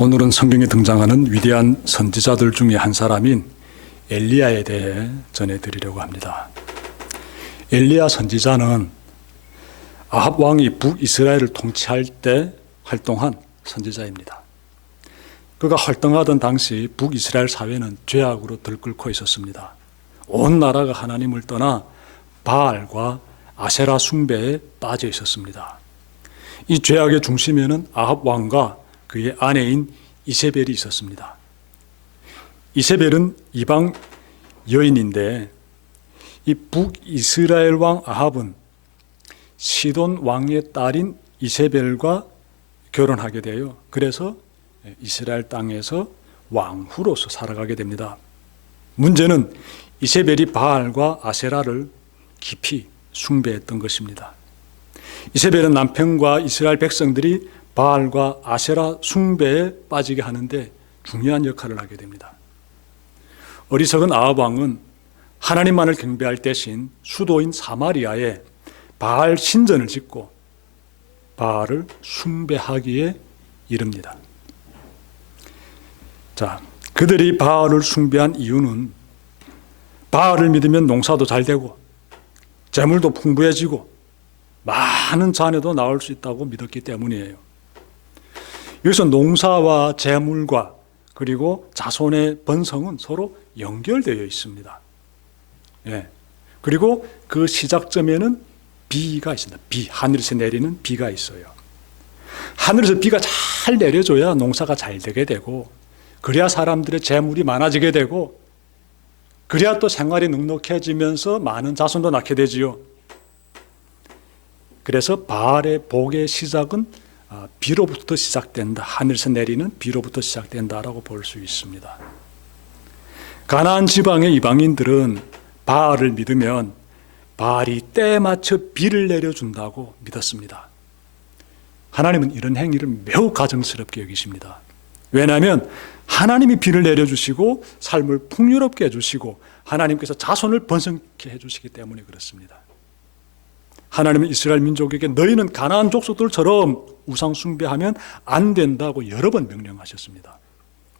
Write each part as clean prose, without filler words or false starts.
오늘은 성경에 등장하는 위대한 선지자들 중에 한 사람인 엘리야에 대해 전해드리려고 합니다. 엘리야 선지자는 아합 왕이 북이스라엘을 통치할 때 활동한 선지자입니다. 그가 활동하던 당시 북이스라엘 사회는 죄악으로 들끓고 있었습니다. 온 나라가 하나님을 떠나 바알과 아세라 숭배에 빠져 있었습니다. 이 죄악의 중심에는 아합 왕과 그의 아내인 이세벨이 있었습니다. 이세벨은 이방 여인인데 이 북이스라엘 왕 아합은 시돈 왕의 딸인 이세벨과 결혼하게 돼요. 그래서 이스라엘 땅에서 왕후로서 살아가게 됩니다. 문제는 이세벨이 바알과 아세라를 깊이 숭배했던 것입니다. 이세벨은 남편과 이스라엘 백성들이 바알과 아세라 숭배에 빠지게 하는데 중요한 역할을 하게 됩니다. 어리석은 아합 왕은 하나님만을 경배할 대신 수도인 사마리아에 바알 신전을 짓고 바알을 숭배하기에 이릅니다. 자, 그들이 바알을 숭배한 이유는 바알을 믿으면 농사도 잘 되고 재물도 풍부해지고 많은 자녀도 낳을 수 있다고 믿었기 때문이에요. 여기서 농사와 재물과 그리고 자손의 번성은 서로 연결되어 있습니다. 그리고 그 시작점에는 비가 있습니다. 비, 하늘에서 내리는 비가 있어요. 하늘에서 비가 잘 내려줘야 농사가 잘 되게 되고, 그래야 사람들의 재물이 많아지게 되고, 그래야 또 생활이 넉넉해지면서 많은 자손도 낳게 되지요. 그래서 바알의 복의 시작은 비로부터 시작된다. 하늘에서 내리는 비로부터 시작된다라고 볼 수 있습니다. 가나안 지방의 이방인들은 바알을 믿으면 바알이 때에 맞춰 비를 내려준다고 믿었습니다. 하나님은 이런 행위를 매우 가증스럽게 여기십니다. 왜냐하면 하나님이 비를 내려주시고 삶을 풍요롭게 해주시고 하나님께서 자손을 번성케 해주시기 때문에 그렇습니다. 하나님은 이스라엘 민족에게 너희는 가나안 족속들처럼 우상 숭배하면 안 된다고 여러 번 명령하셨습니다.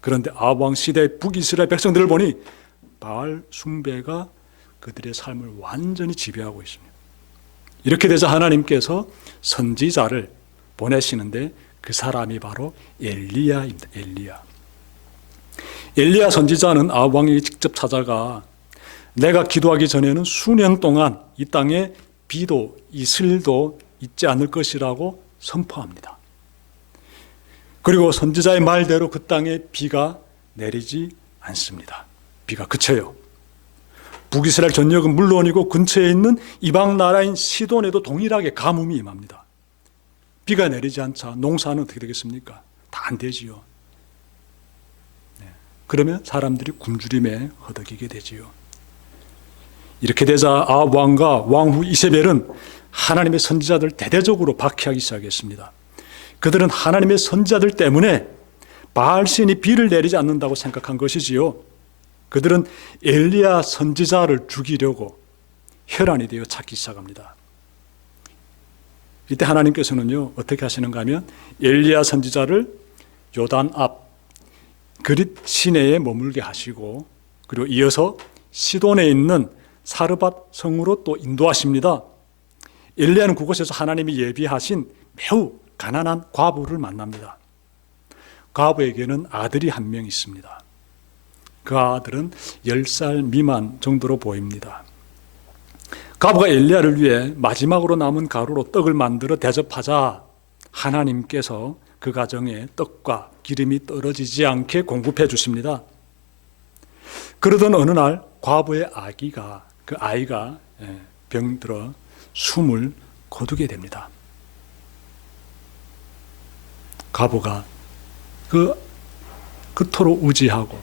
그런데 아합 왕 시대의 북이스라엘 백성들을 보니 바알 숭배가 그들의 삶을 완전히 지배하고 있습니다. 이렇게 되자 하나님께서 선지자를 보내시는데 그 사람이 바로 엘리야입니다. 엘리야 선지자는 아합 왕에게 직접 찾아가 내가 기도하기 전에는 수년 동안 이 땅에 비도 이슬도 있지 않을 것이라고 선포합니다. 그리고 선지자의 말대로 그 땅에 비가 내리지 않습니다. 비가 그쳐요. 북이스라엘 전역은 물론이고 근처에 있는 이방 나라인 시돈에도 동일하게 가뭄이 임합니다. 비가 내리지 않자 농사는 어떻게 되겠습니까? 다 안 되지요. 그러면 사람들이 굶주림에 허덕이게 되지요. 이렇게 되자 아합 왕과 왕후 이세벨은 하나님의 선지자들 대대적으로 박해하기 시작했습니다. 그들은 하나님의 선지자들 때문에 바알 신이 비를 내리지 않는다고 생각한 것이지요. 그들은 엘리야 선지자를 죽이려고 혈안이 되어 찾기 시작합니다. 이때 하나님께서는요 어떻게 하시는가 하면 엘리야 선지자를 요단 앞 그릿 시내에 머물게 하시고 그리고 이어서 시돈에 있는 사르밧 성으로 또 인도하십니다. 엘리야는 그곳에서 하나님이 예비하신 매우 가난한 과부를 만납니다. 과부에게는 아들이 한 명 있습니다. 그 아들은 10살 미만 정도로 보입니다. 과부가 엘리야를 위해 마지막으로 남은 가루로 떡을 만들어 대접하자 하나님께서 그 가정에 떡과 기름이 떨어지지 않게 공급해 주십니다. 그러던 어느 날 과부의 그 아이가 병들어 숨을 거두게 됩니다. 과부가 그토록 의지하고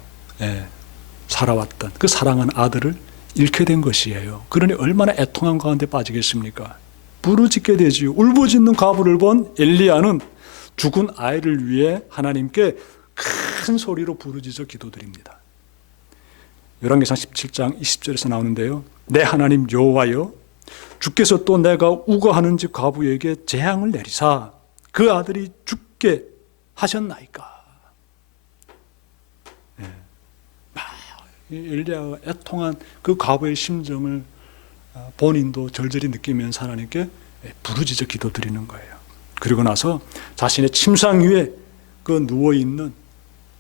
살아왔던 그 사랑하는 아들을 잃게 된 것이에요. 그러니 얼마나 애통한 가운데 빠지겠습니까? 부르짖게 되지요. 울부짖는 과부를 본 엘리야는 죽은 아이를 위해 하나님께 큰 소리로 부르짖어 기도드립니다. 열왕기상 17장 20절에서 나오는데요. 내 하나님 여호와여, 주께서 또 내가 우거하는지 과부에게 재앙을 내리사 그 아들이 죽게 하셨나이까. 엘리야가 애통한 그 과부의 심정을 본인도 절절히 느끼면서 하나님께 부르짖어 기도드리는 거예요. 그리고 나서 자신의 침상 위에 그 누워있는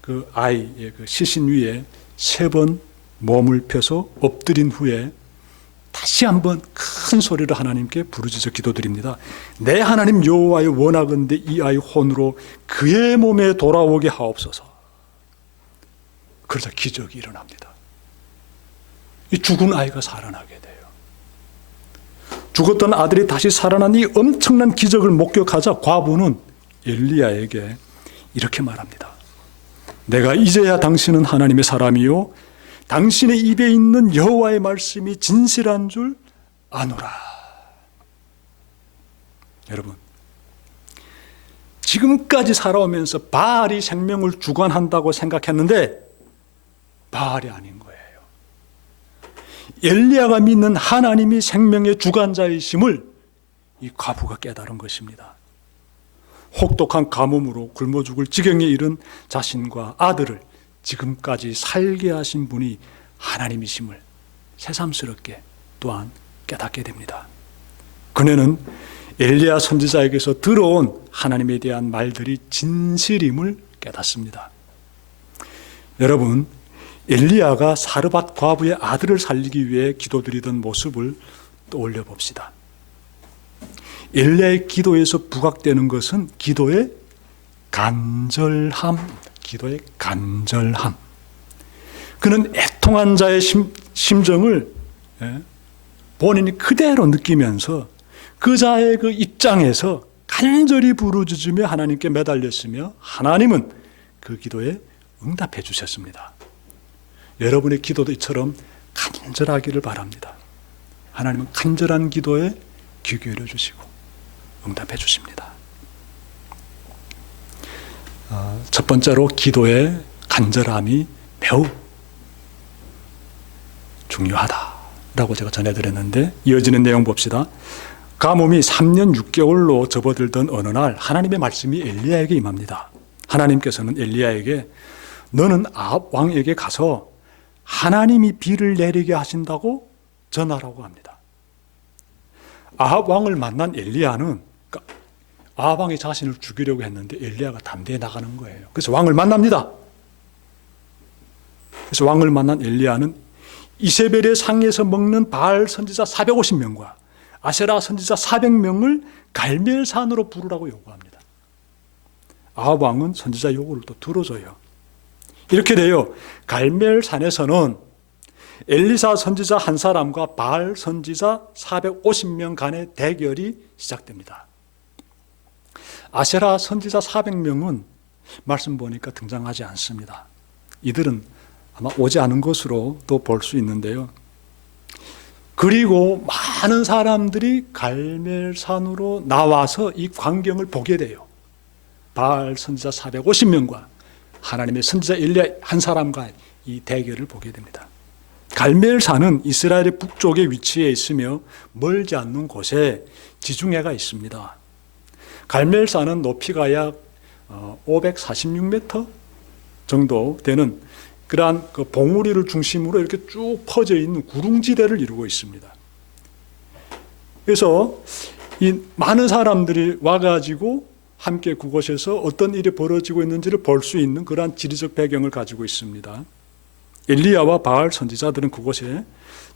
그 아이의 그 시신 위에 3번 몸을 펴서 엎드린 후에 다시 한번 큰 소리로 하나님께 부르짖어 기도드립니다. 내 하나님 여호와여, 원하건대 이 아이 혼으로 그의 몸에 돌아오게 하옵소서. 그러자 기적이 일어납니다. 이 죽은 아이가 살아나게 돼요. 죽었던 아들이 다시 살아난 이 엄청난 기적을 목격하자 과부는 엘리야에게 이렇게 말합니다. 내가 이제야 당신은 하나님의 사람이요 당신의 입에 있는 여호와의 말씀이 진실한 줄 아노라. 여러분, 지금까지 살아오면서 바알이 생명을 주관한다고 생각했는데 바알이 아닌 거예요. 엘리야가 믿는 하나님이 생명의 주관자이심을 이 과부가 깨달은 것입니다. 혹독한 가뭄으로 굶어 죽을 지경에 이른 자신과 아들을 지금까지 살게 하신 분이 하나님이심을 새삼스럽게 또한 깨닫게 됩니다. 그녀는 엘리야 선지자에게서 들어온 하나님에 대한 말들이 진실임을 깨닫습니다. 여러분, 엘리야가 사르밧 과부의 아들을 살리기 위해 기도드리던 모습을 떠올려 봅시다. 엘리야의 기도에서 부각되는 것은 기도의 간절함, 기도의 간절함. 그는 애통한 자의 심정을 본인이 그대로 느끼면서 그 자의 그 입장에서 간절히 부르짖으며 하나님께 매달렸으며 하나님은 그 기도에 응답해 주셨습니다. 여러분의 기도도 이처럼 간절하기를 바랍니다. 하나님은 간절한 기도에 귀 기울여 주시고 응답해 주십니다. 첫 번째로 기도의 간절함이 매우 중요하다라고 제가 전해드렸는데 이어지는 내용 봅시다. 가뭄이 3년 6개월로 접어들던 어느 날 하나님의 말씀이 엘리야에게 임합니다. 하나님께서는 엘리야에게 너는 아합 왕에게 가서 하나님이 비를 내리게 하신다고 전하라고 합니다. 아합 왕을 만난 엘리야는 아합 왕이 자신을 죽이려고 했는데 엘리야가 담대히 나가는 거예요. 그래서 왕을 만납니다. 그래서 왕을 만난 엘리야는 이세벨의 상에서 먹는 바알 선지자 450명과 아세라 선지자 400명을 갈멜산으로 부르라고 요구합니다. 아합 왕은 선지자 요구를 또 들어줘요. 이렇게 돼요. 갈멜산에서는 엘리사 선지자 한 사람과 바알 선지자 450명 간의 대결이 시작됩니다. 아세라 선지자 400명은 말씀 보니까 등장하지 않습니다. 이들은 아마 오지 않은 것으로 또 볼 수 있는데요. 그리고 많은 사람들이 갈멜산으로 나와서 이 광경을 보게 돼요. 바알 선지자 450명과 하나님의 선지자 엘리야 한 사람과 이 대결을 보게 됩니다. 갈멜산은 이스라엘의 북쪽에 위치해 있으며 멀지 않는 곳에 지중해가 있습니다. 갈멜산은 높이가 약 546m 정도 되는 그러한 그 봉우리를 중심으로 이렇게 쭉 퍼져 있는 구릉지대를 이루고 있습니다. 그래서 이 많은 사람들이 와가지고 함께 그곳에서 어떤 일이 벌어지고 있는지를 볼 수 있는 그러한 지리적 배경을 가지고 있습니다. 엘리야와 바알 선지자들은 그곳에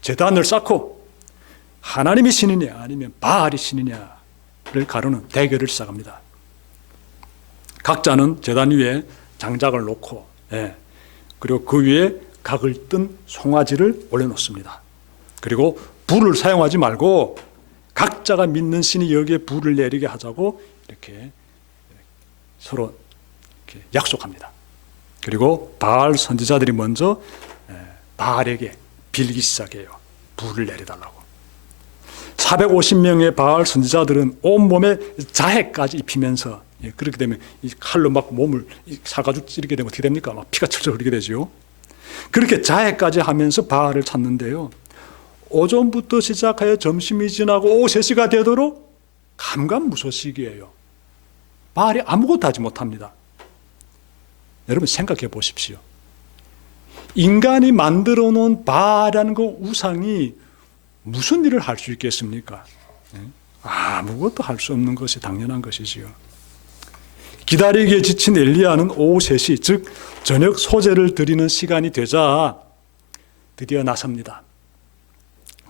제단을 쌓고 하나님이 신이냐 아니면 바알이 신이냐를 가르는 대결을 시작합니다. 각자는 제단 위에 장작을 놓고 그리고 그 위에 각을 뜬 송아지를 올려놓습니다. 그리고 불을 사용하지 말고 각자가 믿는 신이 여기에 불을 내리게 하자고 이렇게 서로 이렇게 약속합니다. 그리고 바알 선지자들이 먼저 바알에게 빌기 시작해요. 불을 내려달라고. 450명의 바알 선지자들은 온몸에 자해까지 입히면서 그렇게 되면 이 칼로 막 몸을 사가지고 찌르게 되면 어떻게 됩니까? 막 피가 철철 흐르게 되죠. 그렇게 자해까지 하면서 바알을 찾는데요. 오전부터 시작하여 점심이 지나고 오후 3시가 되도록 감감무소식이에요. 바알이 아무것도 하지 못합니다. 여러분 생각해 보십시오. 인간이 만들어 놓은 바알이라는 그 우상이 무슨 일을 할 수 있겠습니까? 아무것도 할 수 없는 것이 당연한 것이지요. 기다리기에 지친 엘리야는 오후 3시, 즉 저녁 소제를 드리는 시간이 되자 드디어 나섭니다.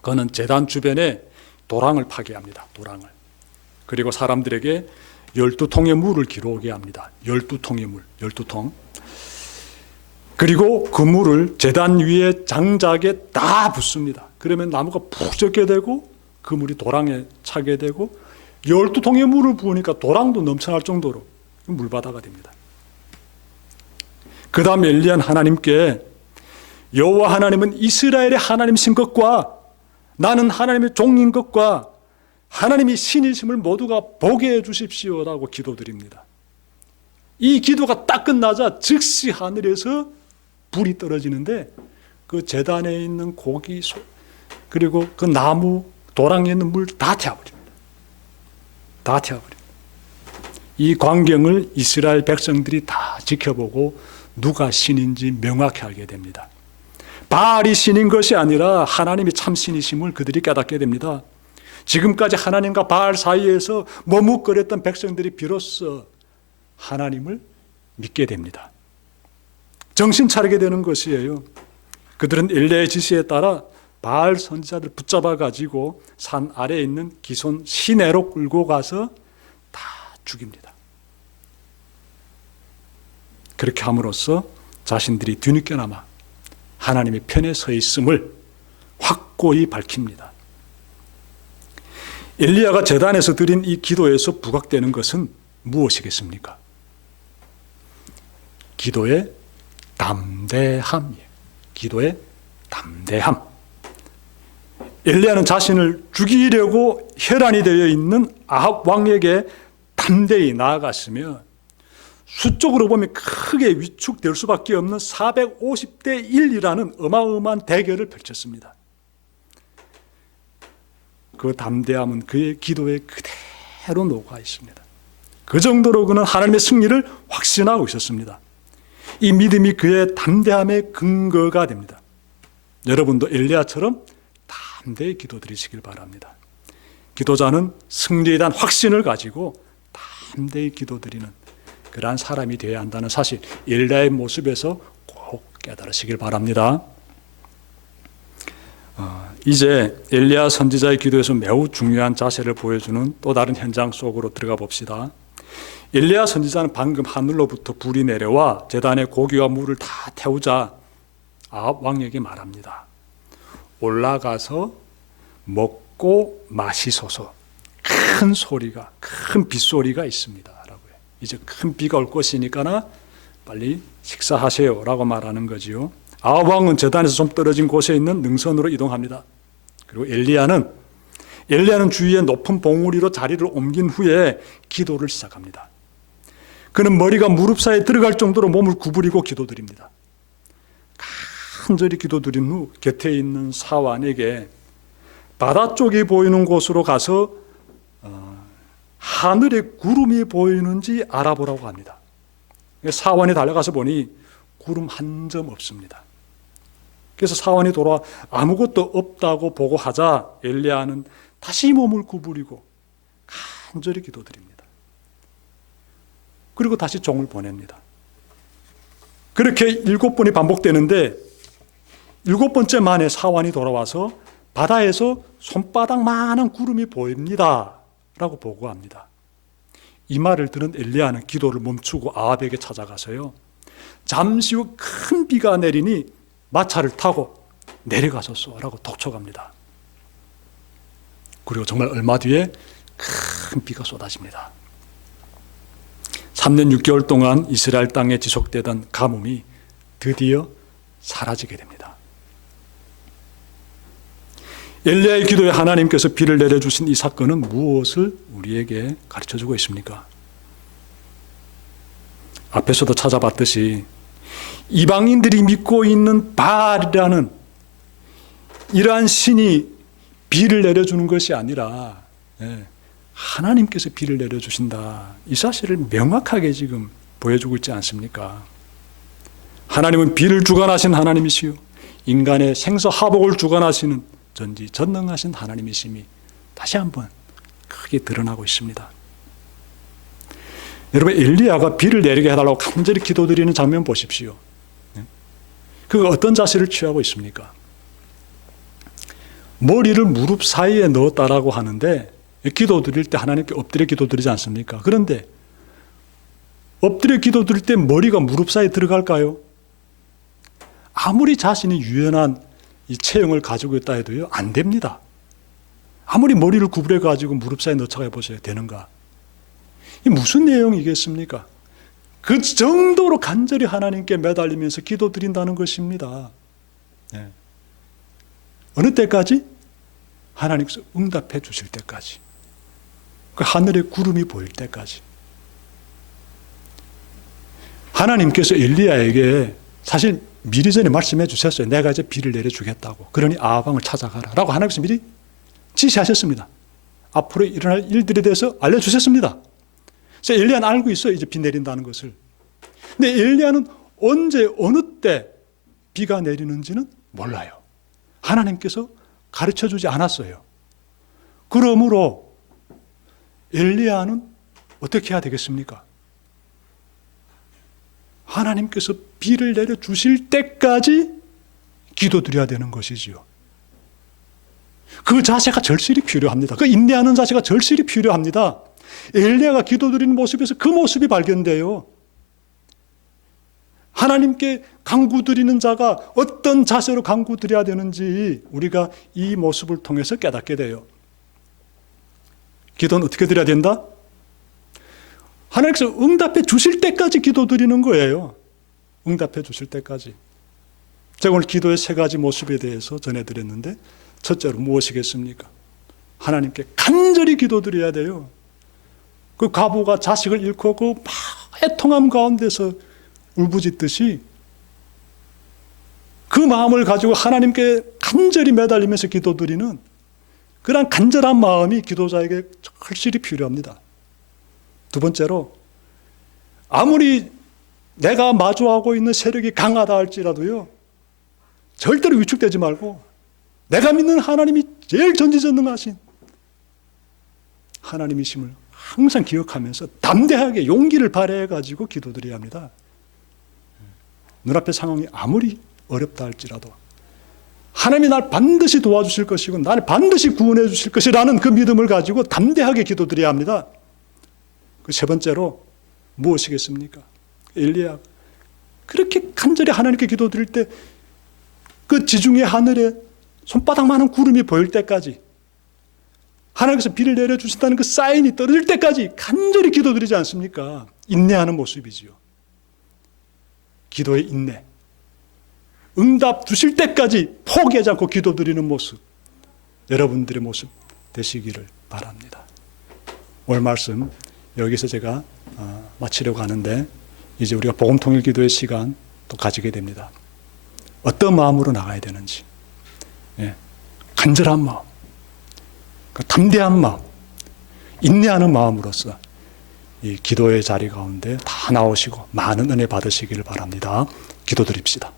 그는 제단 주변에 도랑을 파괴합니다. 도랑을. 그리고 사람들에게 12통의 물을 기록하게 합니다. 12통의 물, 12통. 그리고 그 물을 제단 위에 장작에 다 붓습니다. 그러면 나무가 푹 젖게 되고 그 물이 도랑에 차게 되고 12통의 물을 부으니까 도랑도 넘쳐날 정도로 물바다가 됩니다. 그 다음 엘리야는 하나님께 여호와 하나님은 이스라엘의 하나님이신 것과 나는 하나님의 종인 것과 하나님이 신이심을 모두가 보게 해 주십시오라고 기도드립니다. 이 기도가 딱 끝나자 즉시 하늘에서 불이 떨어지는데 그 제단에 있는 고기 그리고 그 나무 도랑에 있는 물 다 태워버립니다. 다 태워버립니다. 이 광경을 이스라엘 백성들이 다 지켜보고 누가 신인지 명확히 알게 됩니다. 바알이 신인 것이 아니라 하나님이 참 신이심을 그들이 깨닫게 됩니다. 지금까지 하나님과 바알 사이에서 머뭇거렸던 백성들이 비로소 하나님을 믿게 됩니다. 정신 차리게 되는 것이에요. 그들은 엘리야의 지시에 따라 바알 선지자들 붙잡아 가지고 산 아래에 있는 기손 시내로 끌고 가서 다 죽입니다. 그렇게 함으로써 자신들이 뒤늦게나마 하나님의 편에 서 있음을 확고히 밝힙니다. 엘리야가 제단에서 드린 이 기도에서 부각되는 것은 무엇이겠습니까? 기도의 담대함이에요. 기도의 담대함. 엘리야는 자신을 죽이려고 혈안이 되어 있는 아합 왕에게 담대히 나아갔으며 수적으로 보면 크게 위축될 수밖에 없는 450대 1이라는 어마어마한 대결을 펼쳤습니다. 그 담대함은 그의 기도에 그대로 녹아 있습니다. 그 정도로 그는 하나님의 승리를 확신하고 있었습니다. 이 믿음이 그의 담대함의 근거가 됩니다. 여러분도 엘리야처럼 담대히 기도드리시길 바랍니다. 기도자는 승리에 대한 확신을 가지고 담대히 기도드리는 그러한 사람이 되어야 한다는 사실, 엘리야의 모습에서 꼭 깨달으시길 바랍니다. 이제 엘리야 선지자의 기도에서 매우 중요한 자세를 보여주는 또 다른 현장 속으로 들어가 봅시다. 엘리야 선지자는 방금 하늘로부터 불이 내려와 제단의 고기와 물을 다 태우자 아합 왕에게 말합니다. 올라가서 먹고 마시소서. 큰 소리가, 큰 빗소리가 있습니다. 라고요. 이제 큰 비가 올 것이니까 빨리 식사하세요. 라고 말하는 거지요. 아합 왕은 제단에서 좀 떨어진 곳에 있는 능선으로 이동합니다. 그리고 엘리야는 주위에 높은 봉우리로 자리를 옮긴 후에 기도를 시작합니다. 그는 머리가 무릎 사이에 들어갈 정도로 몸을 구부리고 기도드립니다. 간절히 기도드린 후 곁에 있는 사환에게 바다 쪽이 보이는 곳으로 가서 하늘에 구름이 보이는지 알아보라고 합니다. 사환이 달려가서 보니 구름 한 점 없습니다. 그래서 사환이 돌아와 아무것도 없다고 보고하자 엘리야는 다시 몸을 구부리고 간절히 기도드립니다. 그리고 다시 종을 보냅니다. 그렇게 7번이 반복되는데 7번째 만에 사환이 돌아와서 바다에서 손바닥만한 구름이 보입니다 라고 보고합니다. 이 말을 들은 엘리야는 기도를 멈추고 아합에게 찾아가서요, 잠시 후 큰 비가 내리니 마차를 타고 내려가소서 라고 독촉합니다. 그리고 정말 얼마 뒤에 큰 비가 쏟아집니다. 3년 6개월 동안 이스라엘 땅에 지속되던 가뭄이 드디어 사라지게 됩니다. 엘리야의 기도에 하나님께서 비를 내려주신 이 사건은 무엇을 우리에게 가르쳐주고 있습니까? 앞에서도 찾아봤듯이 이방인들이 믿고 있는 바알이라는 이러한 신이 비를 내려주는 것이 아니라 하나님께서 비를 내려주신다. 이 사실을 명확하게 지금 보여주고 있지 않습니까? 하나님은 비를 주관하신 하나님이시요 인간의 생사화복을 주관하시는 전지전능하신 하나님이심이 다시 한번 크게 드러나고 있습니다. 여러분, 엘리야가 비를 내리게 해달라고 간절히 기도드리는 장면 보십시오. 그가 어떤 자세를 취하고 있습니까? 머리를 무릎 사이에 넣었다라고 하는데 기도드릴 때 하나님께 엎드려 기도드리지 않습니까? 그런데 엎드려 기도드릴 때 머리가 무릎 사이에 들어갈까요? 아무리 자신이 유연한 이 체형을 가지고 있다 해도요, 안 됩니다. 아무리 머리를 구부려 가지고 무릎 사이에 넣자고 해보셔야 되는가? 이 무슨 내용이겠습니까? 그 정도로 간절히 하나님께 매달리면서 기도드린다는 것입니다. 네. 어느 때까지? 하나님께서 응답해 주실 때까지. 그 하늘에 구름이 보일 때까지. 하나님께서 엘리야에게 사실 미리 전에 말씀해 주셨어요. 내가 이제 비를 내려주겠다고. 그러니 아방을 찾아가라 라고 하나님께서 미리 지시하셨습니다. 앞으로 일어날 일들에 대해서 알려주셨습니다. 그래서 엘리야는 알고 있어요. 이제 비 내린다는 것을. 근데 엘리야는 언제 어느 때 비가 내리는지는 몰라요. 하나님께서 가르쳐주지 않았어요. 그러므로 엘리야는 어떻게 해야 되겠습니까? 하나님께서 비를 내려주실 때까지 기도드려야 되는 것이지요. 그 자세가 절실히 필요합니다. 그 인내하는 자세가 절실히 필요합니다. 엘리야가 기도드리는 모습에서 그 모습이 발견돼요. 하나님께 간구드리는 자가 어떤 자세로 간구드려야 되는지 우리가 이 모습을 통해서 깨닫게 돼요. 기도는 어떻게 드려야 된다? 하나님께서 응답해 주실 때까지 기도드리는 거예요. 응답해 주실 때까지. 제가 오늘 기도의 세 가지 모습에 대해서 전해드렸는데 첫째로 무엇이겠습니까? 하나님께 간절히 기도드려야 돼요. 그 과부가 자식을 잃고 그 애통함 가운데서 울부짖듯이 그 마음을 가지고 하나님께 간절히 매달리면서 기도드리는 그런 간절한 마음이 기도자에게 절실히 필요합니다. 두 번째로 아무리 내가 마주하고 있는 세력이 강하다 할지라도요, 절대로 위축되지 말고 내가 믿는 하나님이 제일 전지전능하신 하나님이심을 항상 기억하면서 담대하게 용기를 발휘해가지고 기도드려야 합니다. 눈앞의 상황이 아무리 어렵다 할지라도 하나님이 날 반드시 도와주실 것이고 나를 반드시 구원해 주실 것이라는 그 믿음을 가지고 담대하게 기도드려야 합니다. 그 세 번째로 무엇이겠습니까? 엘리야 그렇게 간절히 하나님께 기도드릴 때 그 지중해 하늘에 손바닥만한 구름이 보일 때까지 하나님께서 비를 내려주신다는 그 사인이 떨어질 때까지 간절히 기도드리지 않습니까? 인내하는 모습이지요. 기도의 인내. 응답 주실 때까지 포기하지 않고 기도드리는 모습. 여러분들의 모습 되시기를 바랍니다. 오늘 말씀 여기서 제가 마치려고 하는데 이제 우리가 복음통일 기도의 시간 또 가지게 됩니다. 어떤 마음으로 나가야 되는지. 간절한 마음. 담대한 마음, 인내하는 마음으로서 이 기도의 자리 가운데 다 나오시고 많은 은혜 받으시기를 바랍니다. 기도드립시다.